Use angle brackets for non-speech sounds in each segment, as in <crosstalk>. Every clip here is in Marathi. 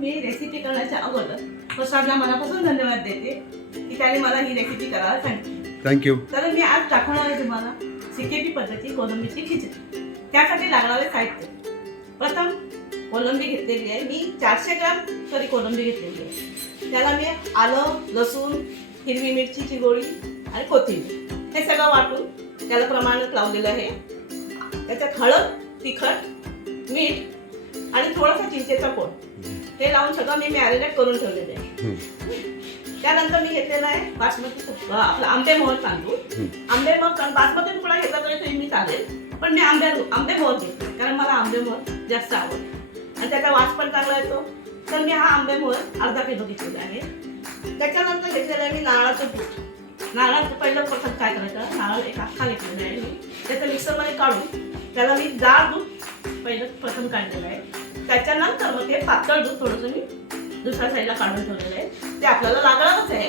मी रेसिपी करण्याच्या अगोदर प्रसादला मनापासून धन्यवाद देते की त्याने मला ही रेसिपी करायला सांगितली. थँक्यू तर मी आज दाखवणार आहे तुम्हाला सिकेपी पद्धती कोलंबीची खिचडी. त्यासाठी लागणारे साहित्य. प्रथम कोलंबी घेतलेली आहे. मी चारशे ग्राम सॉरी कोलंबी घेतलेली आहे. त्याला मी आलं लसूण हिरवी मिरचीची गोळी आणि कोथिंबीर. हे सगळं वाटून त्याला प्रमाणात लावलेलं आहे. त्याच्यात हळद तिखट मीठ आणि थोडासा चिंचेचा पोळ हे लावून सगळं मी मॅरिनेट करून ठेवलेलं आहे. त्यानंतर मी घेतलेला आहे बासमती आपला आंबे मोहर तांदूळ. आंबे तांदूळ बासमती तुकडा घेतला तरी तरी मी चालेल. पण मी आंबे आंबे मोहर घेते कारण मला आंबे मोहर जास्त आवडते. आणि त्याचा वास पण चांगला येतो. तर मी हा आंबे मोहर अर्धा किलो घेतलेला आहे. त्याच्यानंतर घेतलेलं आहे मी नारळाचं दूध नारळाचं पहिलं प्रथम काय करायचं? नारळ एक अख्खा घेतलेला आहे मी. त्याचं मिक्सरमध्ये काढून त्याला मी जाड दूध पहिलं प्रथम काढलेलं आहे. त्याच्यानंतर मग ते पातळ दूध थोडंसं मी दुसऱ्या साईडला काढून ठेवलेलं आहे. ते आपल्याला लागणारच आहे.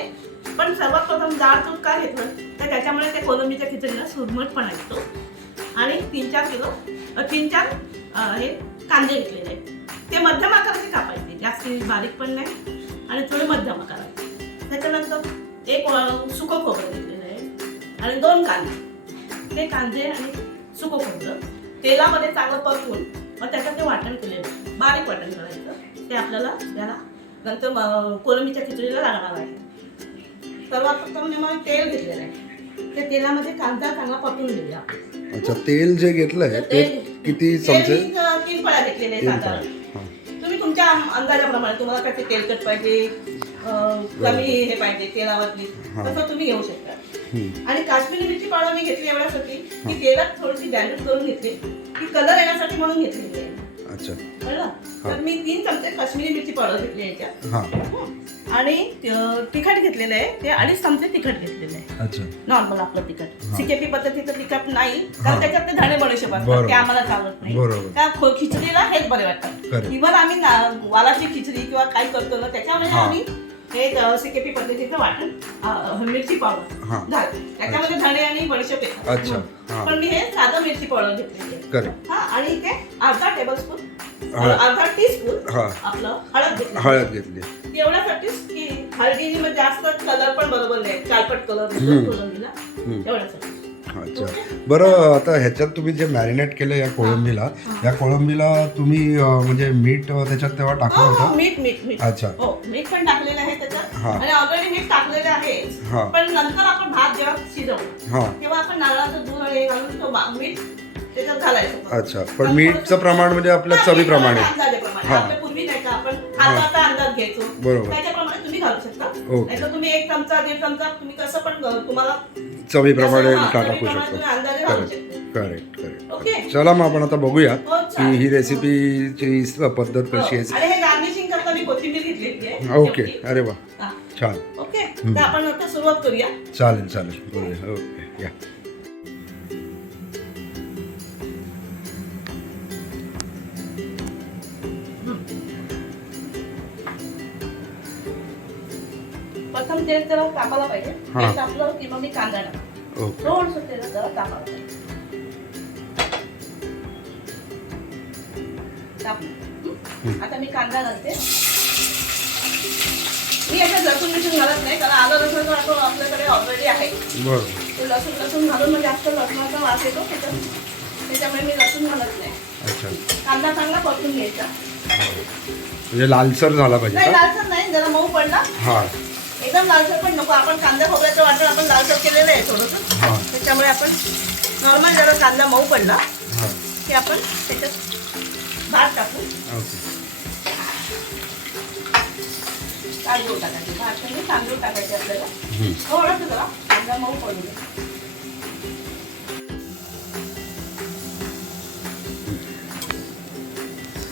पण सर्वात प्रथम जाड दूध का घेतलं? तर त्याच्यामुळे ते कोलंबीच्या खिचडीला सुरमटपणा येतो. आणि तीन चार किलो तीन चार हे कांदे घेतलेले आहेत. ते मध्यम आकाराचे कापायचे जास्त बारीक पण नाही आणि थोडे मध्यम आकाराचे. त्याच्यानंतर एक सुकं खोबरं घेतलेलं आहे. आणि दोन कांदे. ते कांदे आणि सुकं खोबरं. तेलामध्ये चांगलं परतून मग त्याच्यात ते वाटण आहे. बारीक वाटण करायचं ते आपल्याला त्याला नंतर म- कोलंबीच्या खिचडीला लागणार आहे सर्वात प्रथम मी मग तेल घेतलेलं आहे त्या तेलामध्ये कांदा चांगला परतून घेऊया अच्छा तेल जे घेतलंय ते किती चमचे तेल मी, अ, तीन फळ्या घेतलेले तीन साधारण. हा. तुम्ही तुमच्या अंदाजाप्रमाणे तुम्हाला काय ते तेलकट पाहिजे अ, कमी हे पाहिजे तेलावरली हा. तसं तुम्ही घेऊ शकता. आणि काश्मीरी मिरची पावडर मी घेतली एवढ्यासाठी. की तेलात थोडीशी डॅमेज करून घेतली. की कलर येण्यासाठी म्हणून घेतलेली आहे अच्छा. कळलं? तर मी तीन चमचे काश्मीरी मिरची पावडर घेतली आहे याच्यात. हा. आणि तिखट घेतलेलं आहे. ते अडीच चमचे तिखट घेतलेलं आहे. अच्छा. नॉर्मल आपलं तिखट. सिकेपी पद्धतीचं तिखट नाही. कारण त्याच्यात ते धणे बडेशेप असतात बरोबर. ते आम्हाला चालत नाही. खो- खिचडीला हेच बरे वाटतात. इव्हन आम्ही वालाची खिचडी किंवा काय करतो ना त्याच्यामध्ये. आम्ही हे सिकेपी पद्धतीचं वाटण. मिरची पावडर. घाल त्याच्यामध्ये धणे आणि बडीशेप अच्छा. पण मी हे साधं मिरची पावडर घेतलेली हा आणि ते अर्धा टेबलस्पून हळद. अर्धा टीस्पून हा. आपलं हळद घेतलं हळद घेतली एवढ्यासाठीच की हळदी जास्त कलर पण बरोबर नाही. काळपट कलर. एवढ्यासाठी. अच्छा. बरं आता ह्याच्यात तुम्ही जे मॅरिनेट केलं या कोळंबीला या कोळंबीला तुम्ही अं, म्हणजे मीठ अं, त्याच्यात तेव्हा टाकलं हो, हो, होतं? मीठ मीठ मीठ. अच्छा. हो मीठ पण टाकलेलं आहे त्याच्यात. हा. आणि ऑलरेडी मीठ टाकलेलं आहे. हा. पण नंतर आपण भात जेव्हा शिजवू हा. तेव्हा आपण नारळाचं दूध आणि हे घालून तो मीठ त्याच्यात घालायचं. अच्छा. पण मीठचं प्रमाण म्हणजे आपल्या हा, चवीप्रमाणे. अंदाजेप्रमाणे. हा. आपल्या पूर्वी नाही का आपण हाताचा अंदाज घ्यायचो. बरोबर. त्याच्याप्रमाणे तुम्ही घालू शकता. ओके. नाहीतर तुम्ही एक चमचा दीड चमचा तुम्ही कसं पण तुम्हाला चवीप्रमाणे हा, टाकू चवीप्रमाणे शकतो तुम्ही अंदाजे घालू करेक्ट शकता. Correct correct. ओके. चला मग आपण आता बघूया हो, की चालेल. ही रेसिपीची पद्धत हो. कशी आहे. आणि हे गार्निशिंग करता मी कोथिंबीर घेतलेली आहे. ओके. शेवटी. अरे वा. हा. छान. ओके. तर आपण आता सुरुवात करूया. चालेल चालेल. बरोबर ओके या. प्रथम तेल जरा तापायला पाहिजे. हा. तेल तापलं की मग मी कांदा टाकतो. ओके. थोडंसं तेल जरा तापायला. पाहिजे तापलं. हं? आता मी कांदा घालते. मी याच्यात लसूण मिसून घालत नाही कारण आलं लसूण आपल्याकडे ऑलरेडी आहे. बरोबर. ते लसूण लसूण घालून मग जास्त लसणाचा वास येतो त्याच्यामुळे मी लसूण घालत नाही. अच्छा. कांदा चांगला परतून घ्यायचा. म्हणजे लालसर झाला पाहिजे नाही का? लालसर नाही जरा मऊ पडला. हा. एकदम लालसर पण नको आपण कांदा खोबऱ्याचं वाटण आपण लालसर केलेलं आहे थोडंसं. त्याच्यामुळे आपण नॉर्मल जरा कांदा मऊ पडला. की आपण त्याच्यात भात टाकू. तांदूळ टाकायचे. भात म्हणजे तांदूळ टाकायचे आपल्याला. थोडंसं जरा कांदा मऊ पडू दे.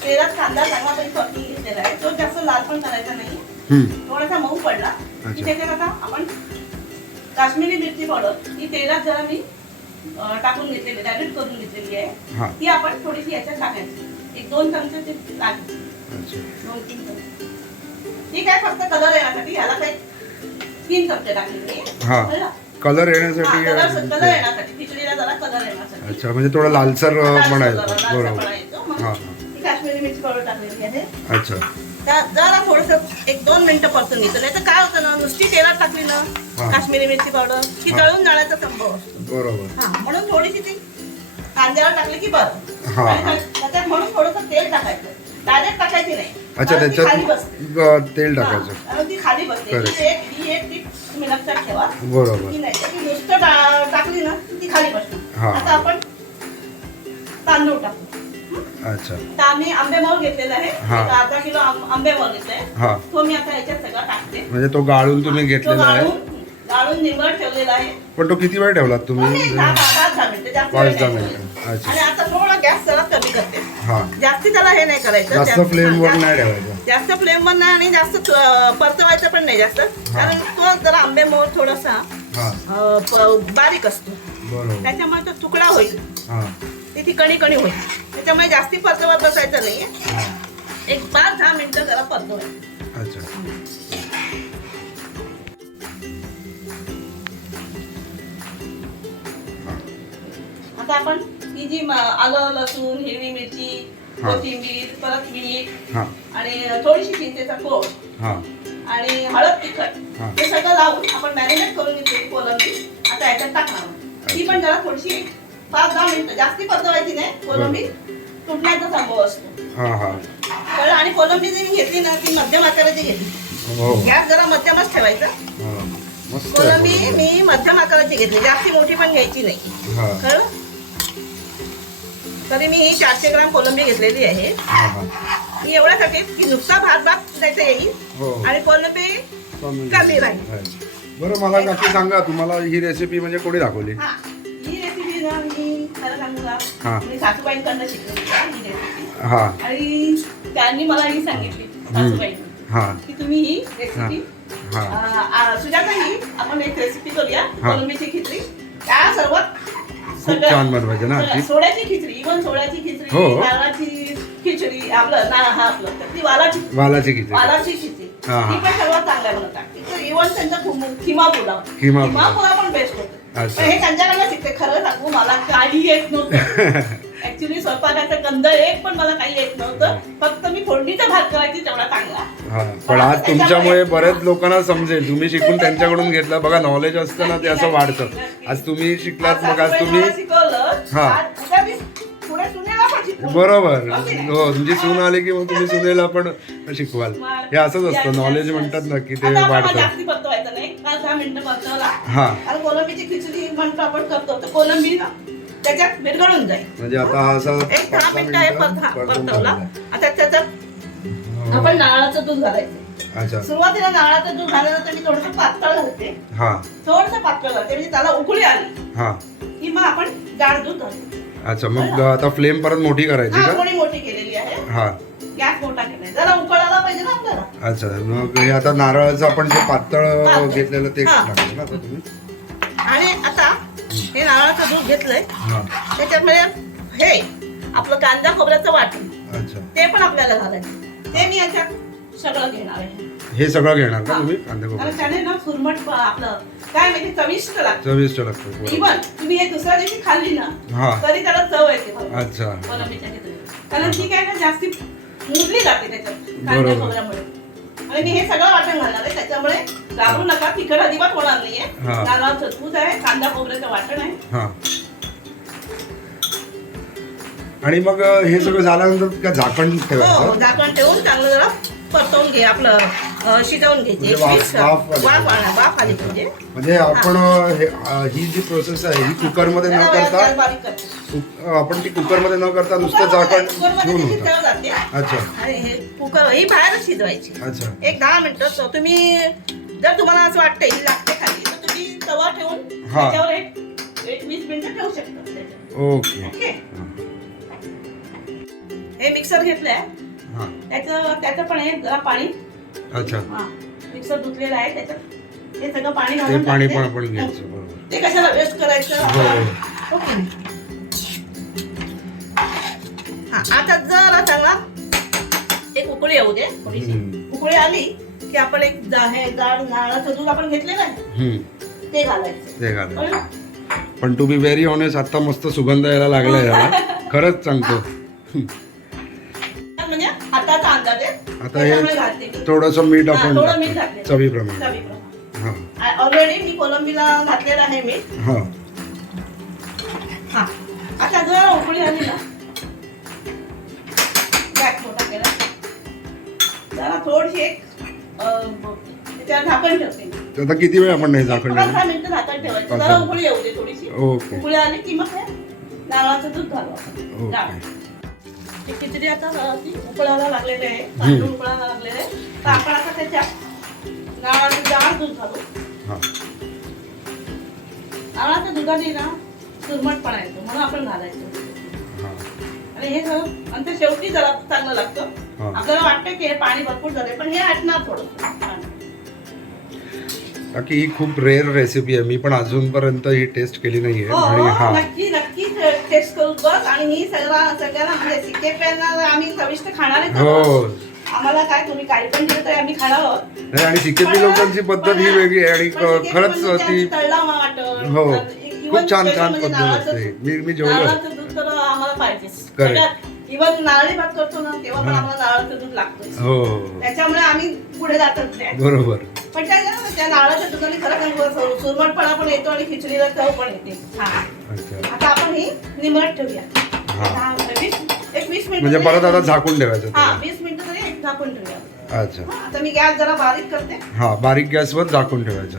तेलात कांदा चांगला तरी परतून घेतलेला आहे. तो जास्त लाल पण करायचा नाही. थोडासा मऊ पडला. की. त्याच्यात आता आपण काश्मीरी मिरची पावडर ही तेलात जरा मी टाकून घेतलेली डायरेक्ट करून घेतलेली आहे. ती आपण थोडीशी याच्यात टाकायची. एक दोन चमचे ते लागेल. दोन तीन चमचे. ठीक आहे फक्त कलर येण्यासाठी याला काही तीन चमचे टाकलेले. हा? कलर येण्यासाठी कलर येण्यासाठी. खिचडीला जरा कलर येण्यासाठी. अच्छा म्हणजे थोडा लालसर लालसर म्हणा जरा, येतो लालसरपणा बरोबर काश्मीरी मिरची पावडर टाकलेली आहे. अच्छा. त्या जरा थोडस एक दोन मिनिटं परतून घ्यायचं नाही तर काय होतं ना नुसती तेलात टाकली ना. काश्मीरी मिरची पावडर की हा. जळून जाण्याचा संभव असतो बरोबर हा म्हणून थोडीशी ती कांद्यावर टाकली की बरं हा, आणि. त्याच्यात म्हणून थोडंसं तेल टाकायचं डायरेक्ट टाकायची नाही अच्छा कारण ती खाली त्याच्यात बसते. अ, तेल हा, टाकायचं कारण ती खाली बसते Correct. ही एक ही एक टीप तुम्ही लक्षात ठेवा बरोबर की नाही तर ती नुसतं टाकली ना ती खाली हा. बसणार आता आपण तांदूळ टाकू अच्छा. तर आम्ही घेतलेला आहे हा. एक अर्धा किलो आं- आंबेमोल घेतलाय हा. तो मी आता ह्याच्यात सगळा टाकते. म्हणजे तो गाळून तुम्ही तो घेतलेला आहे? गाळून गाळून निवड ठेवलेला आहे. पण तो किती वेळ ठेवलात तो तुम्ही मी दहा- पाच दहा मिनिटं जास्त पाच वेळ दहा नाही मिनिटं. ठेवायचं. अच्छा. आणि आता थोडा गॅस जरा कमी करते. हा. जास्ती त्याला हे नाही करायचं जास्त जास्त- हा, नाही ठेवायचं. जास्त फ्लेमवर नाही आणि जास्त अं, परतवायचं पण नाही जास्त. कारण तो जरा आंबेमोल थोडासा हा. अं, प- बारीक असतो. बरोबर. त्याच्यामुळे तो तुकडा होईल. हा. ते ती कणी कणी होईल. त्याच्यामुळे जास्ती परतवत बसायचं नाहीये. हा. एक पाच दहा मिनिटं जरा परतवायचं अच्छा. आता आपण ही जी आलं लसूण हिरवी मिरची. कोथिंबीर परत मीठ आणि थोडीशी चिंचेचा कोळ आणि हळद तिखट हा. सगळं लावून आपण मॅरिनेट करून घेतली कोलंबी आता याच्यात टाकणार ती पण जरा थोडीशी पाच दहा मिनिटं जास्ती परतवायची नाही. कोलंबी तुटण्याचा संभव असतो हा हा. कळलं? आणि कोलंबी जी घेतली ना ती मध्यम आकाराची घेतली. हो. गॅस जरा मध्यमच ठेवायचा. हा मस्त. कोलंबी. मी मध्यम आकाराची घेतली. जास्ती मोठी पण घ्यायची नाही. हा. कळलं? तरी मी ही चारशे ग्राम कोलंबी घेतलेली आहे. हा हा. मी एवढ्यासाठी की नुसता भात भात त्याचा येईल. हो. आणि कोलंबी कमी राहील. बरं मला काकी सांगा. तुम्हाला ही रेसिपी म्हणजे कोणी दाखवली? ही. हा. मी सासूबाईंकडनं शिकलेली आहे ही रेसिपी हा. आणि त्यांनी मला ही सांगितली सासूबाईंनी हा. की तुम्ही ही रेसिपी हा. सुजाता ही आपण एक रेसिपी करूया. कोलंबीची खिचडी. त्या सर्वात खूप छान बनवायचे ना सोड्याची खिचडी इव्हन सोड्याची खिचडी हो. नारळाची खिचडी आपलं ना हा आपलं तर ती वालाची वालाची खिचडी. वालाची खिचडी. हा, हा. ती पण सर्वात चांगल्या बनवतात. इव्हन त्यांचा खिमा खिमा खिमा खिमा पण बेस्ट होतो. अच्छा. पण हे त्यांच्याकडनं शिकते. खरं सांगू मला काही येत नव्हतं. <laughs> ऍक्च्युली स्वयंपाकाचा गंध एक पण मला काही येत नव्हतं. फक्त मी फोडणीचा भात करायची तेवढा चांगला. हा पण आज तुमच्यामुळे बऱ्याच लोकांना समजेल. तुम्ही शिकून त्यांच्याकडून घेतलं. बघा नॉलेज असतं ना ते असं वाढतं. आज तुम्ही शिकलात मग आज तुम्ही हा. बरोबर. हो नाही? हो तुमची सून आली की मग तुम्ही <laughs> सुनेला पण शिकवाल. हे असंच असतं. नॉलेज म्हणतात ना की ते वाढतं. जास्ती परतवायचं नाही. पाच दहा मिनिटं परतवला हा. आणि कोलंबीची खिचडी म्हणतो आपण करतो. तर कोलंबी ना त्याच्यात विरघळून जाईल. म्हणजे आता हा असा एक दहा मिनिटं परत हा, परतवला. आता त्याच्यात आहे. आपण नारळाचं दूध घालायचं. हो. अच्छा. सुरुवातीला नारळाचं दूध मी थोडंसं पातळ घालते. हा. थोडंसं पातळ घालते म्हणजे त्याला उकळी आली हा. की मग आपण जाड दूध अच्छा मग आता फ्लेम परत मोठी करायची हा का? थोडी मोठी केलेली आहे. हा. गॅस मोठा केलाय. जरा उकळायला पाहिजे ना आपल्याला. अच्छा मग हे आता नारळाचं आपण जे पातळ पातळ. घेतलेलं ते हा. टाकायचं ना आता तुम्ही. आणि आता हे नारळाचं दूध घेतलंय. त्याच्यामध्ये हे आपलं कांदा खोबऱ्याचं वाटण अच्छा. ते पण आपल्याला घालायचं. ते मी याच्यात सगळं घेणार आहे. हे सगळं घेणार का. तुम्ही? कांदे कारण खोबरं त्याने ना सुरमट आपलं काय माहिती चविष्ट लागतं. चविष्ट लागतं बरोबर. इवन तुम्ही हे दुसऱ्या दिवशी खाल्ली ना हा. तरी त्याला चव येते बघा. अच्छा. खिचडीत. कारण ती काय ना जास्ती मुरली जाते त्याच्यात बरोबर. खोबऱ्यामुळे. आणि मी हे सगळं वाटण घालणार आहे त्याच्यामुळे घाबरू नका तिखट अजिबात होणार नाहीये. हा. नारळाचं दूध आहे कांदा खोबऱ्याचं वाटण आहे. हा. आणि मग अ, हे सगळं झाल्यानंतर का झाकण हो ठेवायचं झाकण ठेवून चांगलं जरा परतवून घे आपलं अं, शिजवून घ्यायचे म्हणजे वाफ- वीस- वाफ आली. वाफ आला- वाफ आली म्हणजे म्हणजे आपण अ, हे अ, ही जी प्रोसेस आहे ही कुकरमध्ये न जरा करता गॅस बारीक करते. कुक- अ, आपण ती कुकरमध्ये न करता नुसतं झाकण कुकरमध्ये ठेवून ती होतं. शिजवली जाते? अच्छा. आणि हे कुकर ही बाहेरच शिजवायची. अच्छा. एक दहा मिनिटं तुम्ही जर तुम्हाला असं वाटतं ही लागते खाली तर तुम्ही तवा ठेवून हा. त्याच्यावर एक एक वीस मिनिटं ठेवू शकता त्याच्यावर. ओके. ओके? हे मिक्सर घेतलंय. हा. त्याचं त्याचं पण आहे जरा पाणी. अच्छा. हा. मिक्सर धुतलेलं आहे त्याच्यात हे सगळं पाणी ते घालून पाणी टाकते. पण आपण घ्यायचं बरोबर. ते कशाला वेस्ट करायचं? हो. ओके. हा आता जरा चांगला एक उकळी येऊ दे थोडीशी. हम्म. उकळी आली की आपण एक जा- जाड नारळाचं दूध आपण आहे हम्म, ते घालायचं. ते घाला कळलं? पण टू बी व्हेरी ऑनेस्ट आता मस्त सुगंध यायला लागलाय याला खरंच सांगतो. म्हणजे हाताचा अंदाज आता हे मी. थोडंसं मीठ आपण. घातले चवीप्रमाणे. हां. ऑलरेडी मी कोलंबीला घातलेलं आहे मीठ. हां. हा. आता जर उकळी आली ना. जरा थोडीशी एक त्याच्यावर झाकण ठेवते. तर आता किती वेळ आपण नाही झाकण पाच ठेवू? दहा मिनिटं झाकण ठेवायचं. जरा. उकळी येऊ दे थोडीशी. ओके. उकळी आली की मग हे नारळाचं दूध घालू आपण. ओके. डाळ. ही खिचडी आता उकळायला लागलेली आहे. तांदूळ उकळायला लागलेले आहे. तर आपण आता त्याच्यात नारळाचं जाड दूध घालू. हां. नारळाच्या दुधाने ना सुरमटपणा येतो म्हणून आपण घालायचं. हां. आणि हे सगळं आणि ते शेवटी जरा चांगलं लागतं. आपल्याला वाटतं की हे पाणी भरपूर झालंय पण हे आटणार थोडं. बाकी ही खूप रेअर रेसिपी आहे. मी पण अजूनपर्यंत ही टेस्ट केली नाही हो आहे आणि हो, हां. नक्की नक्की टेस्ट करून बघ. आणि ही सगळं सगळ्याला म्हणजे सिक्के पेरना आम्ही चविष्ट खाणार आहेत. हो. आम्हाला काय तुम्ही काही पण दिलं तरी आम्ही खाणार आहोत. नाही आणि सिकेपी लोकांची पद्धत ही वेगळी आहे आणि खरंच ती हो. खूप छान छान म्हणजे पद्धत असते. मी मी जेवलो तर आम्हाला Correct. सगळ्यात इव्हन नारळी भात करतो ना तेव्हा पण. आम्हाला नारळाचं दूध लागतं हो. त्याच्यामुळे आम्ही पुढे नाही. बरोबर. पण काय ना, त्या नारळाच्या दुधाने खरं सांगू सुरमटपणा पण येतो आणि खिचडीला चव पण येते. आता आपण ही निमरट ठेवूया. हा. दहा- वीस- एक वीस मिनिट म्हणजे परत आता झाकून ठेवायचं हा त्याला. वीस मिनिटं तरी एक झाकून ठेवूया. अच्छा. आता मी गॅस जरा बारीक करते. हा बारीक गॅसवर झाकून ठेवायचं.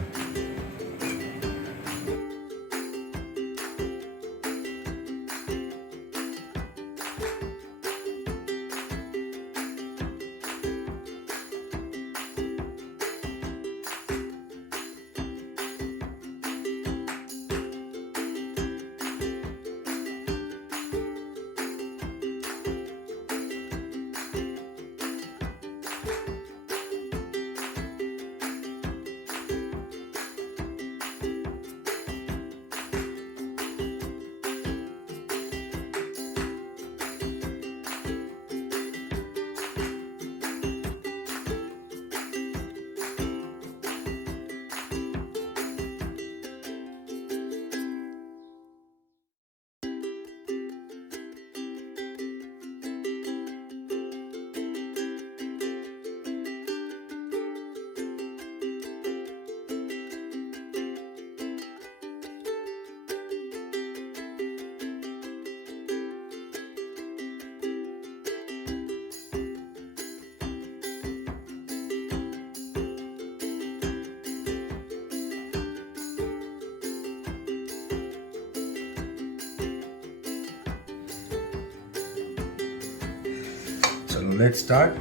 चलो लेट स्टार्ट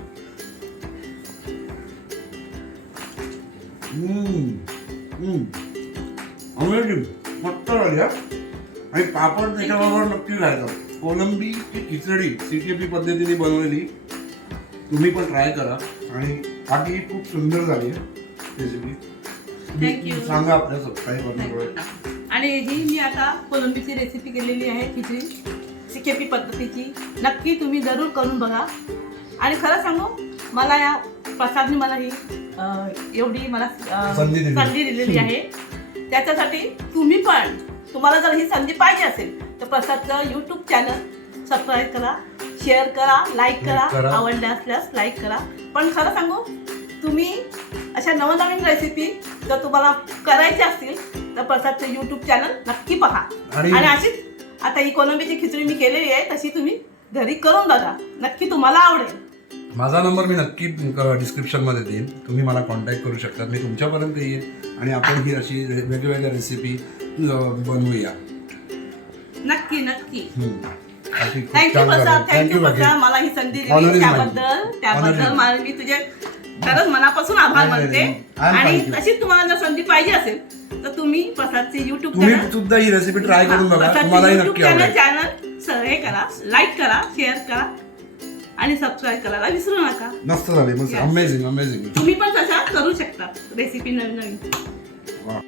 अमेझिंग मस्त झाली आणि पापड त्याच्याबरोबर नक्की राहायचं कोलंबीची खिचडी सी के पी पद्धतीने बनवलेली. तुम्ही पण ट्राय करा. आणि बाकी खूप सुंदर झाली रेसिपी you. सांगा आपल्या सबस्क्राईबरना आणि ही मी आता कोलंबीची रेसिपी केलेली आहे खिचडी. सिकेपी पद्धतीची. नक्की तुम्ही जरूर करून बघा. आणि खरं सांगू मला या प्रसादने मला ही अं, एवढी मला अं, संधी दिली. संधी दिलेली आहे. त्याच्यासाठी तुम्ही पण तुम्हाला जर ही संधी पाहिजे असेल तर प्रसादचं यूट्यूब चॅनल सबस्क्राईब करा शेअर करा लाईक करा. आवडल्या असल्यास लाईक करा. पण खरं सांगू तुम्ही अशा नवनवीन रेसिपी जर तुम्हाला करायच्या असतील तर प्रसादचं यूट्यूब चॅनल नक्की पहा. आणि- आणि अशीच आता ही कोलंबीची खिचडी मी केलेली आहे तशी तुम्ही घरी करून बघा. नक्की तुम्हाला आवडेल. माझा नंबर मी नक्की डिस्क्रिप्शनमध्ये देईन. तुम्ही मला कॉन्टॅक्ट करू शकता. मी तुमच्यापर्यंत येईन आणि आपण ही अशी वेगवेगळ्या रेसिपी बनवूया. नक्की नक्की. थँक्यू. मला ही संधी दिली. त्याबद्दल. त्याबद्दल मी तुझे खरंच मनापासून आभार मानते. आणि. तशीच तुम्हाला जर संधी पाहिजे असेल तर तुम्ही प्रसादचे युट्यूब चॅनल सुद्धा ही रेसिपी ट्राय करून बघा. तुम्हालाही नक्की चॅनल हे करा लाईक करा शेअर करा. आणि सबस्क्राईब करायला विसरू नका. मस्त झाली मस्त Yes. अमेझिंग अमेझिंग तुम्ही पण तशा करू शकता. रेसिपी नवीन नवीन. वा.